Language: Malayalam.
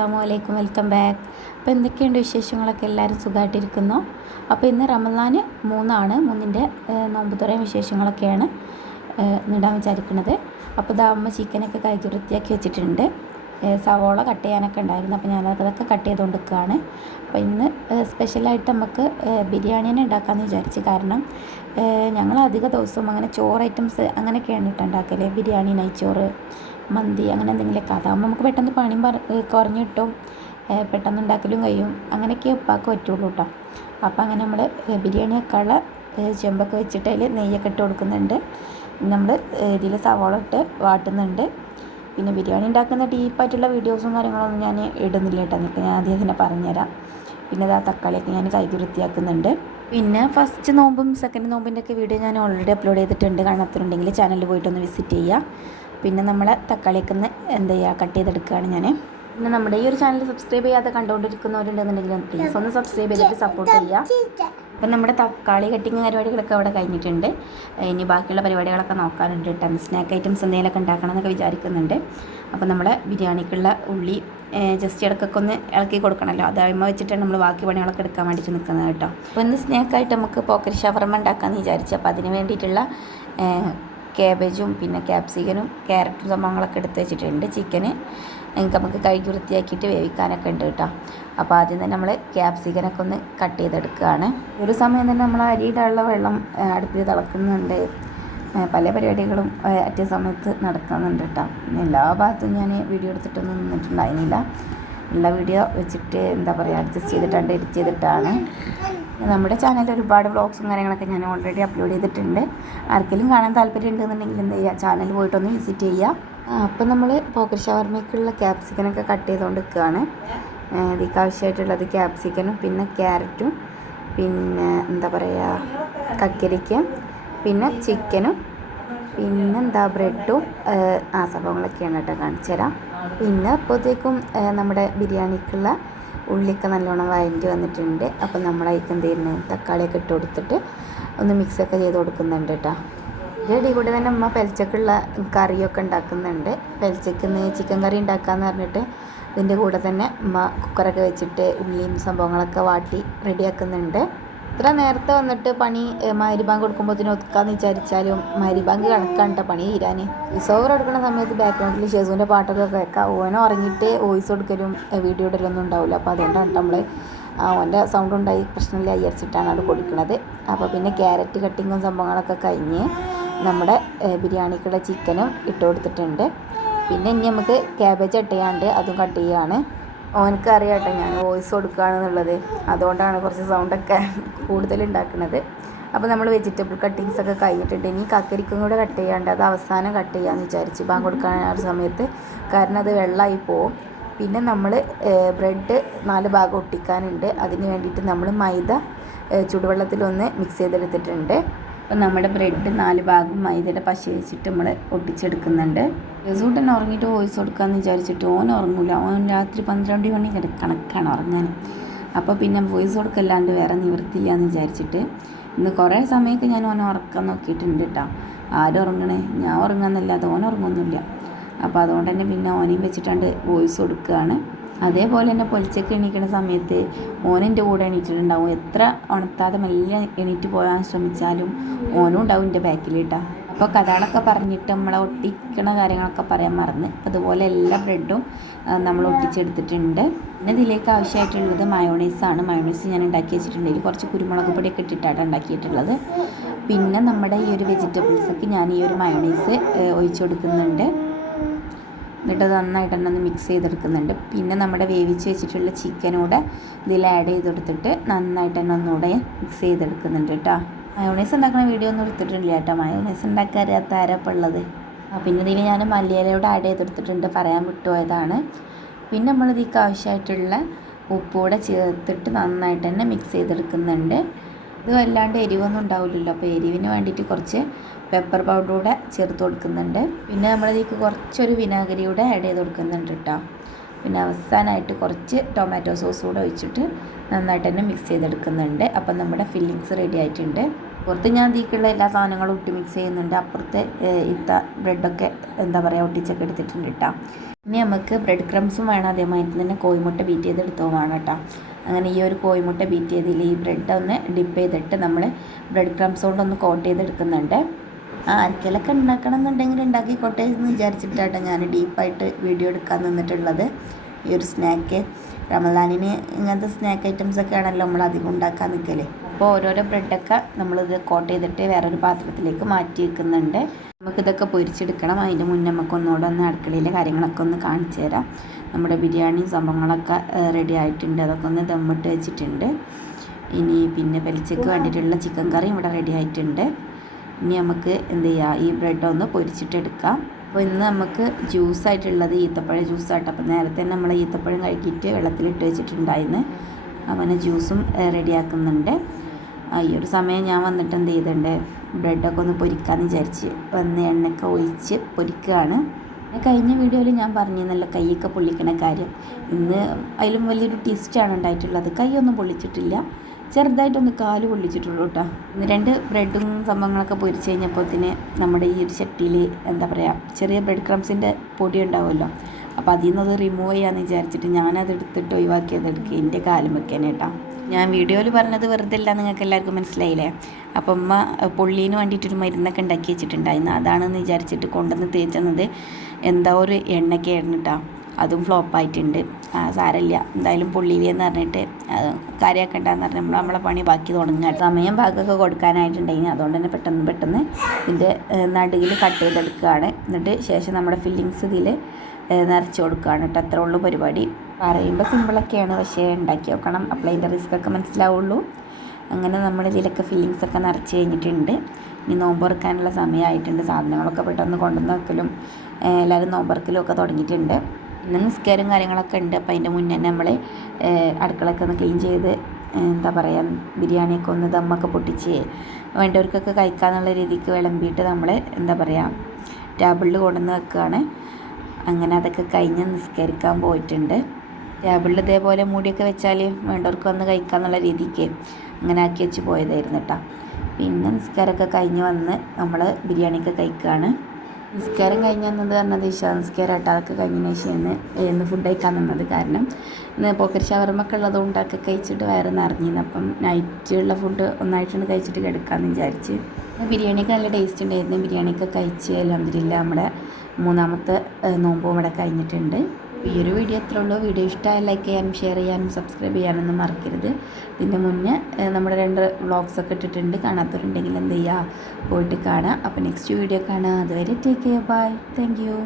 അസ്സലാമു അലൈക്കും, വെൽക്കം ബാക്ക്. അപ്പോൾ എന്തൊക്കെയുണ്ട് വിശേഷങ്ങളൊക്കെ? എല്ലാവരും സുഖമായിട്ടിരിക്കുന്നു. അപ്പോൾ ഇന്ന് റമദാൻ 3 മൂന്നിൻ്റെ നോമ്പ് തുറയും വിശേഷങ്ങളൊക്കെയാണ് ഇടാൻ വിചാരിക്കുന്നത്. അപ്പോൾ ഇതാ അമ്മ ചിക്കനൊക്കെ കഴുകി വൃത്തിയാക്കി വെച്ചിട്ടുണ്ട്. സവോള കട്ട് ചെയ്യാനൊക്കെ ഉണ്ടായിരുന്നു, അപ്പോൾ ഞാനതൊക്കെ കട്ട് ചെയ്തുകൊണ്ട് നിൽക്കുകയാണ്. അപ്പോൾ ഇന്ന് സ്പെഷ്യലായിട്ട് നമുക്ക് ബിരിയാണി തന്നെ ഉണ്ടാക്കാമെന്ന് വിചാരിച്ചു. കാരണം ഞങ്ങൾ അധിക ദിവസവും അങ്ങനെ ചോറ് ഐറ്റംസ് അങ്ങനെയൊക്കെയാണ് ഉണ്ടാക്കല്. ബിരിയാണി, നെയ്ച്ചോറ്, മന്തി അങ്ങനെ എന്തെങ്കിലുമൊക്കെ. അതാകുമ്പോൾ നമുക്ക് പെട്ടെന്ന് പണിയും കുറഞ്ഞ് കിട്ടും, പെട്ടെന്ന് ഉണ്ടാക്കലും കഴിയും. അങ്ങനെയൊക്കെ ഉപ്പാക്ക് പറ്റുള്ളൂ കേട്ടോ. അപ്പോൾ അങ്ങനെ നമ്മൾ ബിരിയാണി വെക്കാനുള്ള ചെമ്പൊക്കെ വെച്ചിട്ട് അതിൽ നെയ്യൊക്കെ ഇട്ട് കൊടുക്കുന്നുണ്ട്. നമ്മൾ ഇതിൽ സവാള ഇട്ട് വാട്ടുന്നുണ്ട്. പിന്നെ ബിരിയാണി ഉണ്ടാക്കുന്ന ഡീപ്പായിട്ടുള്ള വീഡിയോസും കാര്യങ്ങളൊന്നും ഞാൻ ഇടുന്നില്ല കേട്ടോ. എന്നിട്ട് ഞാൻ ആദ്യം തന്നെ പറഞ്ഞുതരാം. പിന്നെ ഇതാ തക്കാളിയൊക്കെ ഞാൻ കഴുകി വൃത്തിയാക്കുന്നുണ്ട്. പിന്നെ ഫസ്റ്റ് നോമ്പും സെക്കൻഡ് നോമ്പിൻ്റെയൊക്കെ വീഡിയോ ഞാൻ ഓൾറെഡി അപ്ലോഡ് ചെയ്തിട്ടുണ്ട്. കാണാത്തതുണ്ടെങ്കിൽ ചാനലിൽ പോയിട്ടൊന്ന് വിസിറ്റ് ചെയ്യുക. പിന്നെ നമ്മളെ തക്കാളിയൊക്കെ ഒന്ന് എന്താ ചെയ്യുക, കട്ട് ചെയ്തെടുക്കുകയാണ് ഞാൻ. പിന്നെ നമ്മുടെ ഈ ഒരു ചാനൽ സബ്സ്ക്രൈബ് ചെയ്യാതെ കണ്ടുകൊണ്ടിരിക്കുന്നവരുണ്ടെന്നുണ്ടെങ്കിൽ പ്ലീസ് ഒന്ന് സബ്സ്ക്രൈബ് ചെയ്തിട്ട് സപ്പോർട്ട് ചെയ്യുക. അപ്പം നമ്മുടെ തക്കാളി കട്ടിങ് പരിപാടികളൊക്കെ അവിടെ കഴിഞ്ഞിട്ടുണ്ട്. ഇനി ബാക്കിയുള്ള പരിപാടികളൊക്കെ നോക്കാനുണ്ട് കേട്ടോ. സ്നാക്ക് ഐറ്റംസ് എന്തെങ്കിലുമൊക്കെ ഉണ്ടാക്കണം എന്നൊക്കെ വിചാരിക്കുന്നുണ്ട്. അപ്പോൾ നമ്മുടെ ബിരിയാണിക്കുള്ള ഉള്ളി ജസ്റ്റ് ഇടയ്ക്കൊക്കെ ഒന്ന് ഇളക്കി കൊടുക്കണമല്ലോ. അതായ്മ വെച്ചിട്ടാണ് നമ്മൾ ബാക്കി പണികളൊക്കെ എടുക്കാൻ വേണ്ടിയിട്ട് നിൽക്കുന്നത് കേട്ടോ. അപ്പോൾ ഇന്ന് സ്നാക്കായിട്ട് നമുക്ക് പോക്കറ്റ് ഷവർമ ഉണ്ടാക്കാമെന്ന് വിചാരിച്ചു. അപ്പോൾ അതിന് വേണ്ടിയിട്ടുള്ള കാബേജും പിന്നെ ക്യാപ്സിക്കനും ക്യാരറ്റും സംഭവങ്ങളൊക്കെ എടുത്ത് വെച്ചിട്ടുണ്ട്. ചിക്കന് നമുക്ക് കഴുകി വൃത്തിയാക്കിയിട്ട് വേവിക്കാനൊക്കെ ഉണ്ട് കേട്ടോ. അപ്പോൾ ആദ്യം തന്നെ നമ്മൾ ക്യാപ്സിക്കനൊക്കെ ഒന്ന് കട്ട് ചെയ്തെടുക്കുകയാണ്. ഒരു സമയം തന്നെ നമ്മൾ അരിയിടാനുള്ള വെള്ളം അടുപ്പിൽ തിളക്കുന്നുണ്ട്. പല പരിപാടികളും അറ്റ സമയത്ത് നടക്കുന്നുണ്ട് കേട്ടോ. പിന്നെ എല്ലാ ഭാഗത്തും ഞാൻ വീഡിയോ എടുത്തിട്ടൊന്നും നിന്നിട്ടുണ്ടായിരുന്നില്ല. ഉള്ള വീഡിയോ വെച്ചിട്ട് എന്താ പറയുക, അഡ്ജസ്റ്റ് ചെയ്തിട്ടാണ് എഡിറ്റ് ചെയ്തിട്ടാണ്. നമ്മുടെ ചാനലിൽ ഒരുപാട് വ്ളോഗ്സും കാര്യങ്ങളൊക്കെ ഞാൻ ഓൾറെഡി അപ്ലോഡ് ചെയ്തിട്ടുണ്ട്. ആർക്കെങ്കിലും കാണാൻ താല്പര്യം ഉണ്ടെന്നുണ്ടെങ്കിൽ എന്ത് ചെയ്യുക, ചാനൽ പോയിട്ടൊന്ന് വിസിറ്റ് ചെയ്യുക. അപ്പം നമ്മൾ പോക്കറ്റ് ഷവർമയ്ക്കുള്ള ക്യാപ്സിക്കനൊക്കെ കട്ട് ചെയ്തുകൊണ്ട് നിൽക്കുകയാണ്. ഇതിക്ക് ആവശ്യമായിട്ടുള്ളത് ക്യാപ്സിക്കനും പിന്നെ ക്യാരറ്റും പിന്നെ എന്താ പറയുക കക്കരിക്കയും പിന്നെ ചിക്കനും പിന്നെന്താ ബ്രെഡും സംഭവങ്ങളൊക്കെയാണ് കേട്ടോ കാണിച്ചു തരാം. പിന്നെ അപ്പോഴത്തേക്കും നമ്മുടെ ബിരിയാണിക്കുള്ള ഉള്ളിയൊക്കെ നല്ലോണം വഴറ്റി വന്നിട്ടുണ്ട്. അപ്പം നമ്മളതിലേക്ക് എന്ത് ചെയ്യുന്നു, തക്കാളിയൊക്കെ ഇട്ട് കൊടുത്തിട്ട് ഒന്ന് മിക്സൊക്കെ ചെയ്ത് കൊടുക്കുന്നുണ്ട് കേട്ടോ. ഇതിൻ്റെ കൂടെ തന്നെ അമ്മ പെലച്ചക്കുള്ള കറിയൊക്കെ ഉണ്ടാക്കുന്നുണ്ട്. പെലച്ചക്കുന്ന് ചിക്കൻ കറി ഉണ്ടാക്കാമെന്ന് പറഞ്ഞിട്ട് ഇതിൻ്റെ കൂടെ തന്നെ അമ്മ കുക്കറൊക്കെ വെച്ചിട്ട് ഉള്ളിയും സംഭവങ്ങളൊക്കെ വാട്ടി റെഡിയാക്കുന്നുണ്ട്. ഇത്ര നേരത്തെ വന്നിട്ട് പണി മഗ്‌രിബാങ്ക് കൊടുക്കുമ്പോഴത്തേനും ഒതുക്കാമെന്ന് വിചാരിച്ചാലും മഗ്‌രിബാങ്ക് കണക്കാണ് കേട്ടോ പണി തീരാൻ. വോയിസ് ഓവർ എടുക്കുന്ന സമയത്ത് ബാക്ക്ഗ്രൗണ്ടിൽ ഷെസൂൻ്റെ പാട്ടൊക്കെ കേൾക്കാം. ഓനോ ഉറങ്ങിയിട്ട് വോയിസ് കൊടുക്കലും വീഡിയോ ഇടലൊന്നും ഉണ്ടാവില്ല. അപ്പോൾ അതുകൊണ്ടാണ് നമ്മൾ ഓൻ്റെ സൗണ്ട് ഉണ്ടായി പ്രശ്നമില്ല വിചാരിച്ചിട്ടാണ് അവിടെ കൊടുക്കുന്നത്. അപ്പോൾ പിന്നെ ക്യാരറ്റ് കട്ടിങ്ങും സംഭവങ്ങളൊക്കെ കഴിഞ്ഞ് നമ്മുടെ ബിരിയാണിക്കുള്ള ചിക്കനും ഇട്ട് കൊടുത്തിട്ടുണ്ട്. പിന്നെ ഇനി നമുക്ക് ക്യാബേജ് കട്ട് ചെയ്യാണ്ട് അതും കട്ട് ചെയ്യുകയാണ്. ഓനക്ക് അറിയാം കേട്ടോ ഞാൻ വോയിസ് കൊടുക്കുകയാണെന്നുള്ളത്. അതുകൊണ്ടാണ് കുറച്ച് സൗണ്ടൊക്കെ കൂടുതലുണ്ടാക്കുന്നത്. അപ്പോൾ നമ്മൾ വെജിറ്റബിൾ കട്ടിങ്സൊക്കെ കഴിഞ്ഞിട്ടുണ്ട്. ഇനി കക്കരിക്കും കൂടെ കട്ട് ചെയ്യാണ്ട് അത് അവസാനം കട്ട് ചെയ്യാമെന്ന് വിചാരിച്ച് ബാങ്ക് കൊടുക്കാൻ ആ ഒരു സമയത്ത്. കാരണം അത് വെള്ളമായി പോവും. പിന്നെ നമ്മൾ ബ്രെഡ് 4 ഭാഗം ഒട്ടിക്കാനുണ്ട്. അതിന് വേണ്ടിയിട്ട് നമ്മൾ മൈദ ചുടുവെള്ളത്തിലൊന്ന് മിക്സ് ചെയ്തെടുത്തിട്ടുണ്ട്. അപ്പോൾ നമ്മുടെ ബ്രെഡ് 4 ഭാഗം മൈദയുടെ പശ വെച്ചിട്ട് നമ്മൾ ഒട്ടിച്ചെടുക്കുന്നുണ്ട്. റിസൂട്ടൻ ഉറങ്ങിയിട്ട് വോയിസ് കൊടുക്കാമെന്ന് വിചാരിച്ചിട്ട് ഓൻ ഉറങ്ങില്ല. ഓൻ രാത്രി 12 മണി കണക്കാണ് ഉറങ്ങാൻ. അപ്പോൾ പിന്നെ വോയിസ് കൊടുക്കല്ലാണ്ട് വേറെ നിവൃത്തിയില്ല എന്ന് വിചാരിച്ചിട്ട് ഇന്ന് കുറേ സമയമൊക്കെ ഞാൻ ഓനെ ഉറക്കാൻ നോക്കിയിട്ടുണ്ട് കേട്ടോ. ആരും ഉറങ്ങണേ, ഞാൻ ഉറങ്ങാമെന്നല്ലാതെ ഓൻ ഉറങ്ങുന്നില്ല. അപ്പോൾ അതുകൊണ്ട് തന്നെ പിന്നെ ഓനെയും വെച്ചിട്ടാണ്ട് വോയിസ് കൊടുക്കുകയാണ്. അതേപോലെ തന്നെ പൊലിച്ചൊക്കെ എണീക്കുന്ന സമയത്ത് ഓനെൻ്റെ കൂടെ എണീറ്റിട്ടുണ്ടാവും. എത്ര ഉണർത്താതെ മെല്ലെ എണീറ്റ് പോകാൻ ശ്രമിച്ചാലും ഓനും ഉണ്ടാവും എൻ്റെ ബാക്കിൽ കേട്ടോ. അപ്പോൾ കഥകളൊക്കെ പറഞ്ഞിട്ട് നമ്മളെ ഒട്ടിക്കണ കാര്യങ്ങളൊക്കെ പറയാൻ മറന്ന്. അതുപോലെ എല്ലാ ബ്രെഡും നമ്മൾ ഒട്ടിച്ചെടുത്തിട്ടുണ്ട്. പിന്നെ ഇതിലേക്ക് ആവശ്യമായിട്ടുള്ളത് മയോണൈസാണ്. മയോണൈസ് ഞാൻ ഉണ്ടാക്കി വെച്ചിട്ടുണ്ട്. ഇതിൽ കുറച്ച് കുരുമുളക് പൊടിയൊക്കെ ഇട്ടിട്ടാണ് ഉണ്ടാക്കിയിട്ടുള്ളത്. പിന്നെ നമ്മുടെ ഈ ഒരു വെജിറ്റബിൾസൊക്കെ ഞാൻ ഈ ഒരു മയോണൈസ് ഒഴിച്ചു കൊടുക്കുന്നുണ്ട്. എന്നിട്ട് അത് നന്നായിട്ട് തന്നെ ഒന്ന് മിക്സ് ചെയ്തെടുക്കുന്നുണ്ട്. പിന്നെ നമ്മുടെ വേവിച്ച് വെച്ചിട്ടുള്ള ചിക്കനൂടെ ഇതിൽ ആഡ് ചെയ്ത് കൊടുത്തിട്ട് നന്നായിട്ട് തന്നെ ഒന്നുകൂടെ മിക്സ് ചെയ്തെടുക്കുന്നുണ്ട് കേട്ടോ. മയോണൈസ് ഉണ്ടാക്കുന്ന വീഡിയോ ഒന്നും എടുത്തിട്ടില്ല കേട്ടോ. മയോണൈസ് ഉണ്ടാക്കാൻ അറിയാത്ത ആരപ്പോൾ ഉള്ളത്. പിന്നെ ഇതിൽ ഞാൻ മല്ലിയിലയോട് ആഡ് ചെയ്തെടുത്തിട്ടുണ്ട്, പറയാൻ വിട്ടുപോയതാണ്. പിന്നെ നമ്മൾ ഇതിലേക്ക് ആവശ്യമായിട്ടുള്ള ഉപ്പൂടെ ചേർത്തിട്ട് നന്നായിട്ട് തന്നെ മിക്സ് ചെയ്തെടുക്കുന്നുണ്ട്. ഇത് വല്ലാണ്ട് എരിവൊന്നും ഉണ്ടാവില്ലല്ലോ. അപ്പോൾ എരിവിന് വേണ്ടിയിട്ട് കുറച്ച് പെപ്പർ പൗഡർ കൂടെ ചേർത്ത് കൊടുക്കുന്നുണ്ട്. പിന്നെ നമ്മളിതിലേക്ക് കുറച്ചൊരു വിനാഗിരി കൂടെ ആഡ് ചെയ്ത് കൊടുക്കുന്നുണ്ട് കേട്ടോ. പിന്നെ അവസാനമായിട്ട് കുറച്ച് ടൊമാറ്റോ സോസ് കൂടെ ഒഴിച്ചിട്ട് നന്നായിട്ട് തന്നെ മിക്സ് ചെയ്തെടുക്കുന്നുണ്ട്. അപ്പം നമ്മുടെ ഫില്ലിങ്സ് റെഡി ആയിട്ടുണ്ട്. പുറത്ത് ഞാൻ ഇതിലേക്കുള്ള എല്ലാ സാധനങ്ങളും ഇട്ട് മിക്സ് ചെയ്യുന്നുണ്ട്. അപ്പുറത്തെ ഇത്ത ബ്രെഡൊക്കെ എന്താ പറയുക ഒട്ടിച്ചൊക്കെ എടുത്തിട്ടുണ്ട് കേട്ടോ. ഇനി നമുക്ക് ബ്രെഡ് ക്രംസും വേണം, അതേമാതിരി തന്നെ കോഴിമുട്ട ബീറ്റ് ചെയ്തെടുത്തോ വേണം കേട്ടോ. അങ്ങനെ ഈ ഒരു കോഴിമുട്ട ബീറ്റ് ചെയ്തതിൽ ഈ ബ്രെഡ് ഒന്ന് ഡിപ്പ് ചെയ്തിട്ട് നമ്മൾ ബ്രെഡ് ക്രംസ് കൊണ്ടൊന്ന് കോട്ട് ചെയ്തെടുക്കുന്നുണ്ട്. ആർക്കെങ്കിലൊക്കെ ഉണ്ടാക്കണം എന്നുണ്ടെങ്കിൽ ഉണ്ടാക്കിക്കോട്ടെ എന്ന് വിചാരിച്ചിട്ടാട്ടോ ഞാൻ ഡീപ്പായിട്ട് വീഡിയോ എടുക്കാൻ നിന്നിട്ടുള്ളത്. ഈ ഒരു സ്നാക്ക് റമദാനിന് ഇങ്ങനത്തെ സ്നാക്ക് ഐറ്റംസൊക്കെ ആണല്ലോ നമ്മൾ അധികം ഉണ്ടാക്കാൻ നിൽക്കല്. അപ്പോൾ ഓരോരോ ബ്രെഡൊക്കെ നമ്മളിത് കോട്ട് ചെയ്തിട്ട് വേറൊരു പാത്രത്തിലേക്ക് മാറ്റി വെക്കുന്നുണ്ട്. നമുക്കിതൊക്കെ പൊരിച്ചെടുക്കണം. അതിൻ്റെ മുന്നേ നമുക്ക് ഒന്നുകൂടെ അടുക്കളയിലെ കാര്യങ്ങളൊക്കെ ഒന്ന് കാണിച്ചു തരാം. നമ്മുടെ ബിരിയാണി സംഭവങ്ങളൊക്കെ റെഡി ആയിട്ടുണ്ട്. അതൊക്കെ ഒന്ന് ദമ്മിട്ട് വെച്ചിട്ടുണ്ട്. ഇനി പിന്നെ പെലിച്ചയ്ക്ക് വേണ്ടിയിട്ടുള്ള ചിക്കൻ കറി ഇവിടെ റെഡി ആയിട്ടുണ്ട്. ഇനി നമുക്ക് എന്ത് ചെയ്യുക, ഈ ബ്രെഡ് ഒന്ന് പൊരിച്ചിട്ടെടുക്കാം. അപ്പോൾ ഇന്ന് നമുക്ക് ജ്യൂസായിട്ടുള്ളത് ഈത്തപ്പഴ ജ്യൂസായിട്ട്. അപ്പോൾ നേരത്തെ തന്നെ നമ്മൾ ഈത്തപ്പഴം കഴുകിയിട്ട് വെള്ളത്തിലിട്ട് വെച്ചിട്ടുണ്ടായിരുന്നു. അവന് ജ്യൂസും റെഡിയാക്കുന്നുണ്ട്. ഈ ഒരു സമയം ഞാൻ വന്നിട്ട് എന്ത് ചെയ്തിട്ടുണ്ട്, ബ്രെഡൊക്കെ ഒന്ന് പൊരിക്കാമെന്ന് വിചാരിച്ച് വന്ന് എണ്ണയൊക്കെ ഒഴിച്ച് പൊരിക്കുകയാണ്. കഴിഞ്ഞ വീഡിയോയിൽ ഞാൻ പറഞ്ഞിരുന്നല്ലോ കൈയൊക്കെ പൊള്ളിക്കണ കാര്യം. ഇന്ന് അതിലും വലിയൊരു ട്വിസ്റ്റാണ് ഉണ്ടായിട്ടുള്ളത്. കൈയൊന്നും പൊള്ളിച്ചിട്ടില്ല, ചെറുതായിട്ടൊന്ന് കാല് പൊള്ളിച്ചിട്ടുള്ളൂ കേട്ടോ. ഇന്ന് 2 ബ്രെഡും സംഭവങ്ങളൊക്കെ പൊരിച്ച് കഴിഞ്ഞപ്പോഴത്തേന് നമ്മുടെ ഈ ഒരു ചട്ടിയിൽ എന്താ പറയുക ചെറിയ ബ്രെഡ് ക്രംസിൻ്റെ പൊടി ഉണ്ടാവുമല്ലോ, അപ്പോൾ അതിൽ നിന്നത് റിമൂവ് ചെയ്യാമെന്ന് വിചാരിച്ചിട്ട് ഞാനത് എടുത്തിട്ട് ഒഴിവാക്കിയതെടുക്കുക എൻ്റെ കാലും വെക്കാൻ കേട്ടോ. ഞാൻ വീഡിയോയിൽ പറഞ്ഞത് വെറുതെ അല്ല, നിങ്ങൾക്ക് എല്ലാവർക്കും മനസ്സിലായില്ലേ. അപ്പം അമ്മ പൊള്ളീന് വേണ്ടിയിട്ടൊരു മരുന്നൊക്കെ ഉണ്ടാക്കി വെച്ചിട്ടുണ്ടായിരുന്നു. അതാണെന്ന് വിചാരിച്ചിട്ട് കൊണ്ടുവന്ന് തേച്ചുന്നത് എന്താ ഒരു എണ്ണയ്ക്കായിരുന്നു കേട്ടോ. അതും ഫ്ലോപ്പായിട്ടുണ്ട്. സാരമില്ല, എന്തായാലും പൊള്ളിയിലെന്ന് പറഞ്ഞിട്ട് കാര്യമാക്കണ്ടെന്ന് പറഞ്ഞാൽ നമ്മളെ പണി ബാക്കി തുടങ്ങുക. സമയം ഭാഗമൊക്കെ കൊടുക്കാനായിട്ടുണ്ടെങ്കിൽ അതുകൊണ്ട് തന്നെ പെട്ടെന്ന് ഇതിൻ്റെ നടുവിൽ കട്ട് ചെയ്തെടുക്കുകയാണ്. എന്നിട്ട് ശേഷം നമ്മുടെ ഫില്ലിങ്സ് ഇതിൽ നിറച്ച് കൊടുക്കുകയാണ് കേട്ടോ. അത്രേ ഉള്ളൂ പരിപാടി. പറയുമ്പോൾ സിമ്പിളൊക്കെയാണ്, പക്ഷേ ഉണ്ടാക്കി നോക്കണം, അപ്പോൾ അതിൻ്റെ റിസ്ക്കൊക്കെ മനസ്സിലാവുള്ളൂ. അങ്ങനെ നമ്മൾ ഇതിലൊക്കെ ഫില്ലിങ്സൊക്കെ നിറച്ച് കഴിഞ്ഞിട്ടുണ്ട്. ഇനി നോമ്പ് തുറക്കാനുള്ള സമയമായിട്ടുണ്ട്. സാധനങ്ങളൊക്കെ പെട്ടെന്ന് കൊണ്ടുവന്ന് വെക്കലും എല്ലാവരും നോമ്പ് തുറക്കലും ഒക്കെ തുടങ്ങിയിട്ടുണ്ട്. പിന്നെ നിസ്കാരം കാര്യങ്ങളൊക്കെ ഉണ്ട്. അപ്പോൾ അതിൻ്റെ മുന്നേ തന്നെ നമ്മൾ അടുക്കളയൊക്കെ ഒന്ന് ക്ലീൻ ചെയ്ത് എന്താ പറയുക ബിരിയാണിയൊക്കെ ഒന്ന് ദമ്മൊക്കെ പൊട്ടിച്ച് വേണ്ടവർക്കൊക്കെ കഴിക്കാമെന്നുള്ള രീതിക്ക് വിളമ്പിയിട്ട് നമ്മൾ എന്താ പറയുക ടേബിളിൽ കൊണ്ടുവന്ന് വെക്കുകയാണ്. അങ്ങനെ അതൊക്കെ കഴിഞ്ഞ് നിസ്കരിക്കാൻ പോയിട്ടുണ്ട്. ടേബിളിൽ ഇതേപോലെ മൂടിയൊക്കെ വെച്ചാൽ വേണ്ടവർക്ക് വന്ന് കഴിക്കാമെന്നുള്ള രീതിക്ക് അങ്ങനെ ആക്കി വെച്ച് പോയതായിരുന്നു കേട്ടോ. പിന്നെ നിസ്കാരമൊക്കെ കഴിഞ്ഞ് വന്ന് നമ്മൾ ബിരിയാണിയൊക്കെ കഴിക്കുകയാണ്. നിസ്കാരം കഴിഞ്ഞ് വന്നത് പറഞ്ഞത് ഇശാ നിസ്കാരം കേട്ടോ. അതൊക്കെ കഴിഞ്ഞതിന് ശേഷം ഇന്ന് ഫുഡ് കഴിക്കാൻ നിന്നത്. കാരണം ഇന്ന് പോക്കറ്റ് ഷവർമൊക്കെ ഉള്ളതുകൊണ്ട് അതൊക്കെ കഴിച്ചിട്ട് വയറ് നിറഞ്ഞിരുന്നു. അപ്പം നൈറ്റുള്ള ഫുഡ് ഒന്നായിട്ടാണ് കഴിച്ചിട്ട് കിടക്കാമെന്ന് വിചാരിച്ച്. ബിരിയാണിയൊക്കെ നല്ല ടേസ്റ്റ് ഉണ്ടായിരുന്നു. ബിരിയാണിയൊക്കെ കഴിച്ച് അൽഹംദുലില്ലാ നമ്മുടെ 3ാമത്തെ നോമ്പും ഇവിടെ കഴിഞ്ഞിട്ടുണ്ട്. ഈ ഒരു വീഡിയോ എത്ര ഉള്ളൂ. വീഡിയോ ഇഷ്ടമായി ലൈക്ക് ചെയ്യാനും ഷെയർ ചെയ്യാനും സബ്സ്ക്രൈബ് ചെയ്യാനൊന്നും മറക്കരുത്. ഇതിൻ്റെ മുന്നേ നമ്മുടെ 2 വ്ളോഗ്സൊക്കെ ഇട്ടിട്ടുണ്ട്. കാണാത്തവരുണ്ടെങ്കിൽ എന്ത് ചെയ്യുക, പോയിട്ട് കാണാം. അപ്പോൾ നെക്സ്റ്റ് വീഡിയോ കാണാം. അതുവരെ take care, bye, thank U.